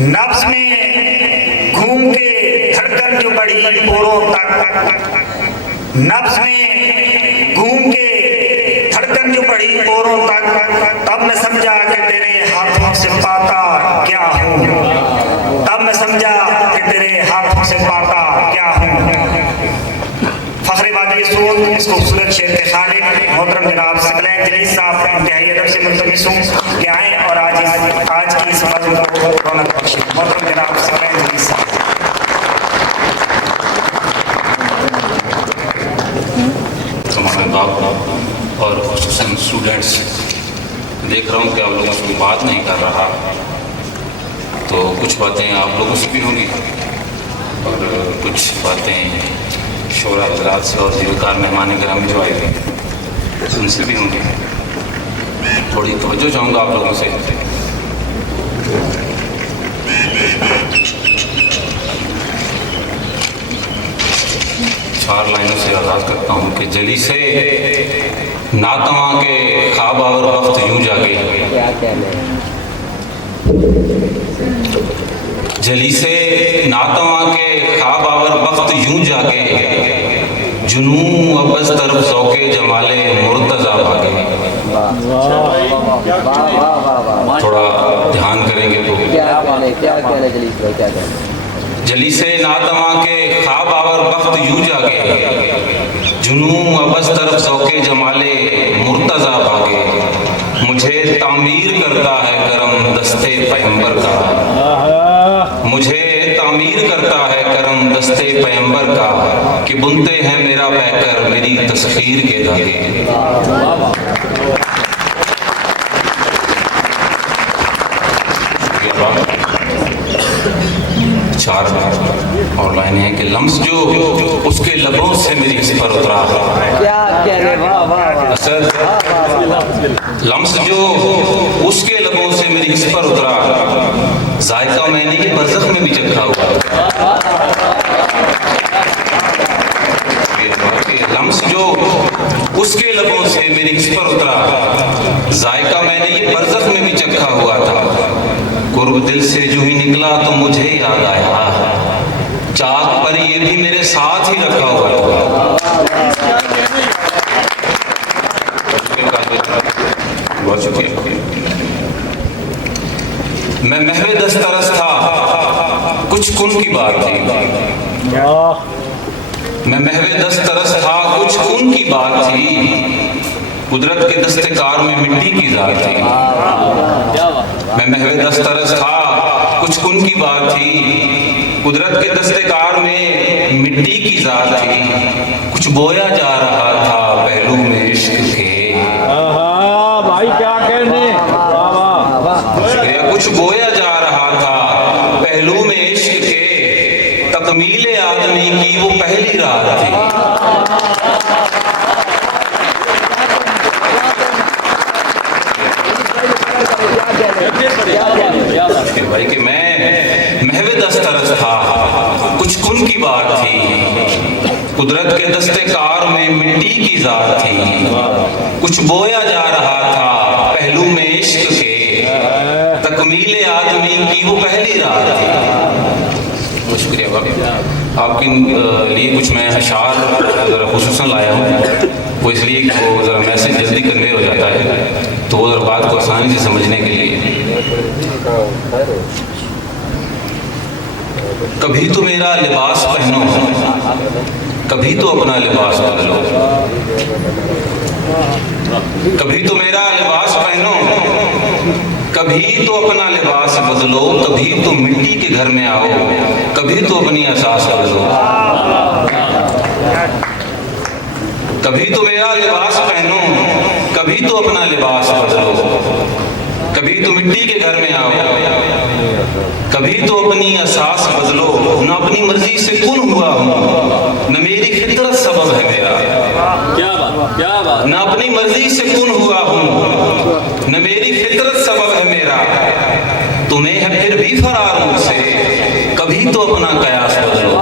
नफ्स में घूम के धड़कन जो बढ़ी पोरों तक, नफ्स में घूम के धड़कन जो बढ़ी पोरों तक, तब मैं समझा कि तेरे हाथों से पाता क्या हूँ, तब मैं समझा कि तेरे हाथों से पाता क्या हूँ। फखरे वादी सूद इस खूबसूरत शेर के खालिक मोहतरम जनाब सकलैन जलीस साहब इंतहाई अदब से मुल्तमिस हूँ कि आएँ और आज की इस मजलिस को रौनक बख्शें। मोहतरम जनाब सकलैन जलीस साहब। हमारे बाप और खुसूसन स्टूडेंट्स, देख रहा हूँ कि आप लोगों से कोई बात नहीं कर रहा, तो कुछ बातें आप लोगों से भी होंगी और कुछ बातें शोरा हजरात से और जीवकार मेहमान गिरामी जो आए हुए उनसे भी होंगी। थोड़ी तवज्जो चाहूँगा आप लोगों से। चार लाइनों से आगाज़ करता हूँ कि जली से नातवा के ख्वाब और वक्त यूं जागे, जली से नातवा के ख्वाब और वक्त यूं जागे, जुनू अब्बस तरफ ज़ौक़े जमाले मुर्तज़ा भागे। थोड़ा ध्यान करेंगे तो जली से नातवा के ख्वाब और वक्त यूं जागे, जुनू अब्बस तरफ ज़ौक़े जमाले मुर्तज़ा भागे। मुझे तामीर करता है करम दस्ते पैगंबर का, मुझे तामीर करता है करम दस्ते पैगंबर का, कि बुनते हैं मेरा पैकर मेरी तस्खीर के धागे। चार और लाइनें हैं कि लम्स जो उसके लबों से मेरी इस पर उतरा, असद लम्स जो उसके लबों से मेरी इस पर उतरा, जायका मैंने ये बरज़ख में भी चखा हुआ। लम्स जो उसके लबों से मेरी इस पर उतरा, जायका मैंने ये बरज़ख में भी चखा हुआ था। कुर्ब दिल से जो ही निकला तो मुझे याद आया, चाक पर ये भी मेरे साथ ही रखा हुआ था। बहुत शुक्रिया। मैं महवे दस्तरस था कुछ कुन की बात थी, मैं महवे दस्तरस था कुछ कुन की बात थी, कुदरत के दस्तकार में मिट्टी की जात थी। मैं महवे दस्तरस था कुछ कुन की बात थी, कुदरत के दस्तकार में मिट्टी की जात थी। कुछ बोया जा रहा था पहलू में इश्क के, भाई क्या कहने, कुछ बोया जा रहा था पहलू में इश्क के, तकमीले आदमी की वो पहली रात थी। भाई कि मैं महवे दस्तरस था कुछ कुन की बात थी, कुदरत के दस्तकार में मिट्टी की जात थी। कुछ बोया जा रहा था पहलू में इश्क के, तकमीले आदमी की वो पहली रात थी। बहुत शुक्रिया भाभी। आपके लिए कुछ मैं अशार ज़रा खुसूसन लाया हूँ, वो इसलिए कि वो ज़रा मैसेज जल्दी कन्वे हो जाता है, तो वो ज़रा बात को आसानी से समझने के लिए। कभी तो मेरा लिबास पहनो, कभी तो अपना लिबास बदलो, कभी तो मेरा लिबास पहनो, कभी तो अपना लिबास बदलो, कभी तो मिट्टी के घर में आओ, कभी तो अपनी एहसास बदलो। कभी तो मेरा लिबास पहनो, कभी तो अपना लिबास बदलो, कभी तो मिट्टी के घर में आओ, कभी तो अपनी एहसास बदलो। न अपनी मर्जी से कुन हुआ हूँ, न मेरी फितरत सबब है मेरा। क्या बात, क्या बात। न अपनी मर्जी से कुन हुआ हूँ, न मेरी फितरत सबब है मेरा। तुम्हें है फिर भी फरार मुझसे, कभी तो अपना कयास बदलो।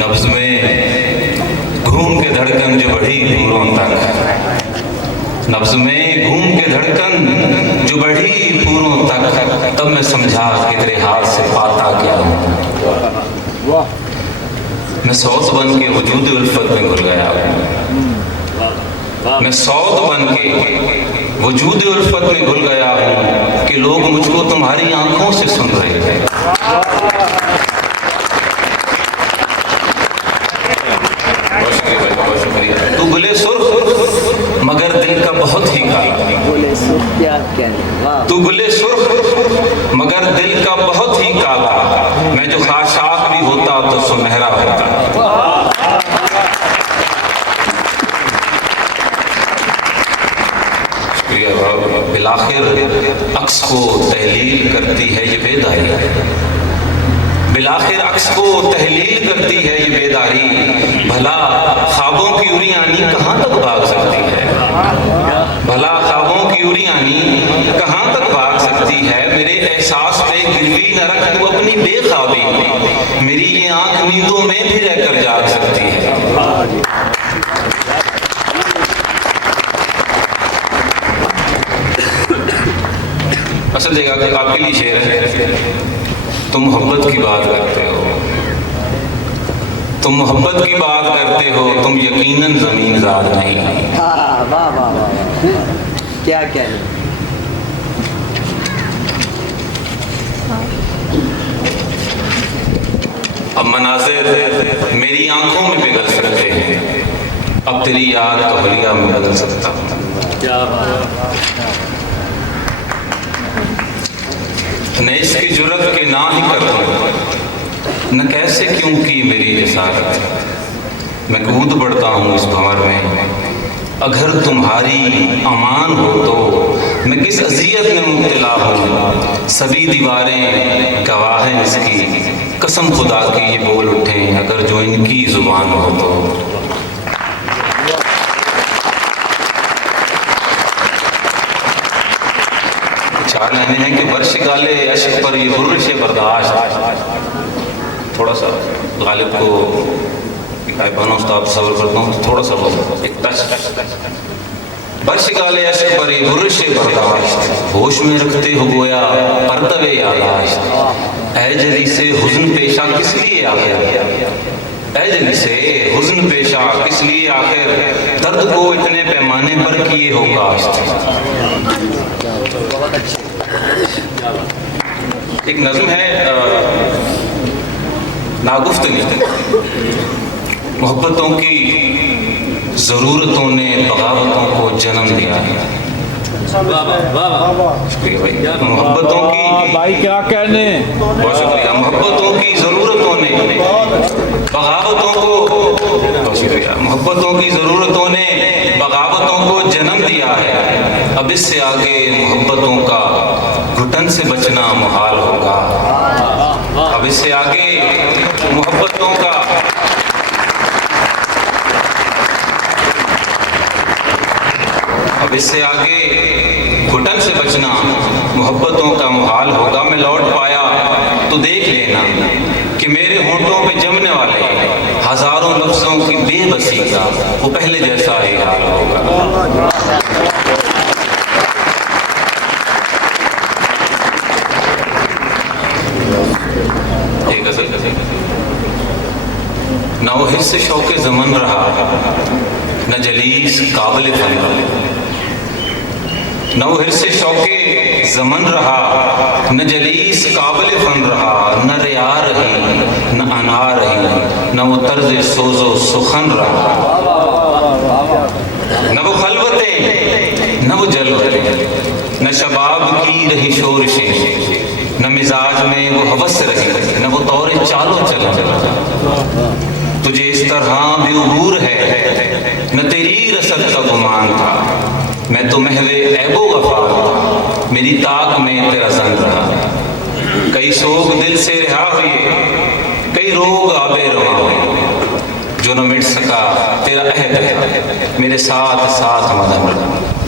नब्ज में घूम के धड़कन जो बढ़ी पूरों तक, नब्ज में घूम के धड़कन जो बढ़ी पूरों तक, तब मैं समझा कि तेरे हाथ से पाता क्या हूँ। मैं सौत बन के वजूद उल्फत में घुल गया, मैं सौत बन के वजूद उल्फत में घुल गया हूँ कि लोग मुझको तुम्हारी आंखों से सुन रहे हैं। तू गुले सुर्ख मगर दिल का बहुत ही काला, तू गुले सुर्ख मगर दिल का बहुत ही काला, मैं जो खाशाक भी होता तो सुनहरा होता। बिलाखिर अक्स को तहलील करती है ये बेदारी, बिलाखिर अक्स को तहलील करती है ये बेदारी, भला ख्वाबों की उरियानी कहाँ तक भाग सकती है, भला ख्वाबों की उरियानी कहाँ तक भाग सकती है। मेरे एहसास पे गिरवी न रख तू अपनी बेख्वाबी, मेरी ये आंख नींदों में भी रहकर जाग सकती है। पसंद देगा कि आपके लिए शेर है। तुम मोहब्बत की बात करते हो, तुम मोहब्बत की बात करते हो, तुम यकीनन ज़मीनदार नहीं। वाह वाह वाह, क्या कहना। अब मनाज़िर मेरी आंखों में पिघल सकते हैं, अब तेरी याद तो हलिया में बदल सकता हूँ। क्या बात। न इसकी जुर्रत के ना ही कर दूँ, न कैसे क्यों की मेरी जसारत, मैं कूद पड़ता हूँ इस भंवर में, अगर तुम्हारी अमान हो तो मैं किस अज़ियत में मुब्तला हूँ। सभी दीवारें गवाह हैं इसकी, कसम खुदा की ये बोल उठें अगर जो इनकी ज़ुबान हो तो। चार लाइनें हैं कि वर्ष गाले अश्क पर ये बुर्श बर्दाश्त, थोड़ा सा गालिब को गायबाना उस्ताद सब्र करता हूँ, थोड़ा सा वो एक टच। वर्ष गाले अश्क पर ये बुर्श बर्दाश्त, होश में रखते हो गोया परतवे यादाश्त, ऐ जली से हुज़्न पेशा किस लिए आखिर, ऐ जली से हुज़्न पेशा किस लिए आखिर, दर्द को इतने पैमाने पर किए हो काश्त। एक नज़्म है नागुफ्तनी, मोहब्बतों की ज़रूरतों ने बगावतों को जन्म दिया है। शुक्रिया भाई। मोहब्बतों की भाई क्या कहने। बहुत शुक्रिया। मोहब्बतों की ज़रूरतों ने बगावतों को, बहुत शुक्रिया। मोहब्बतों की ज़रूरतों ने बगावतों को जन्म दिया है, अब इससे आगे मोहब्बतों का घुटन से बचना मुहाल होगा, अब इससे आगे मोहब्बतों का अब इससे आगे घुटन से बचना मोहब्बतों का मुहाल होगा। मैं लौट पाया तो देख लेना कि मेरे होंठों पे जमने वाले हजारों लफ्जों की बेबसी का वो पहले जैसा ही हाल होगा। एक गज़ल न वो हिस्से शौक़े ज़मन रहा, न जलीस काबिल फन, न वो हिर्से शौक़े ज़मन रहा, न जलीस काबिल फन रहा, न रिया रही न अना रही, न वो तर्ज़ सोज़ो सुखन रहा, न वो खलवतें न वो जलवतें, न शबाब की रही शोरशें, न मिजाज में वो हवस रही, न वो तौरे चालो चला। तुझे इस तरह बेअबूर है न तेरी रसद का गुमान था, मैं तो महवे ऐबो वफा था, मेरी ताक में तेरा सन रहा। कई सोग दिल से रिहा हुए, कई रोग आबे रवा हुए, जो न मिट सका तेरा अहद है, मेरे साथ साथ मदद।